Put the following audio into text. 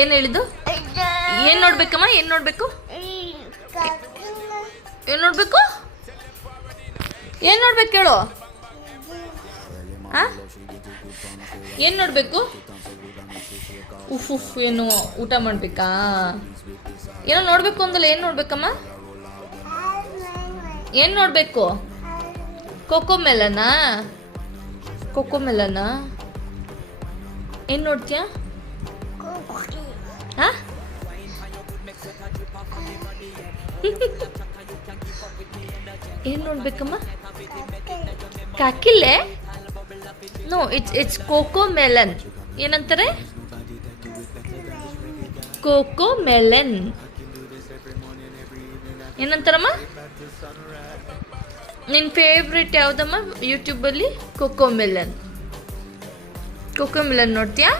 ಏನು ಹೇಳಿದ್ದು? ಏನು ನೋಡ್ಬೇಕಮ್ಮ? ಏನು ನೋಡ್ಬೇಕು? ಏನು ನೋಡ್ಬೇಕು? ಏನು ನೋಡ್ಬೇಕು ಹೇಳು? ಏನು ನೋಡ್ಬೇಕು? ಉಫ್ ಉಫ್ ಏನು ಊಟ ಮಾಡ್ಬೇಕಾ? ಏನೋ ನೋಡ್ಬೇಕು ಅಂದಲ್ಲ, ಏನು ನೋಡ್ಬೇಕಮ್ಮ? ಏನು ನೋಡ್ಬೇಕು? ಕೋಕೋ ಮೆಲನಾ? ಕೋಕೋ ಮೆಲನಾ? ಏನು ನೋಡ್ತೀಯಾ? ಹಾ? ಏನು ನೋಡ್ಬೇಕಮ್ಮ? ಕಾಕಿಲ್ಲೆ? No, it's Cocomelon. ಏನಂತಾರೆ? Cocomelon. ಏನಂತಾರಮ್ಮ? ನಿನ್ನ ಫೇವ್ರೆಟ್ ಯಾವುದಮ್ಮ ಯೂಟ್ಯೂಬಲ್ಲಿ? Cocomelon. Cocomelon ನೋಡ್ತೀಯಾ?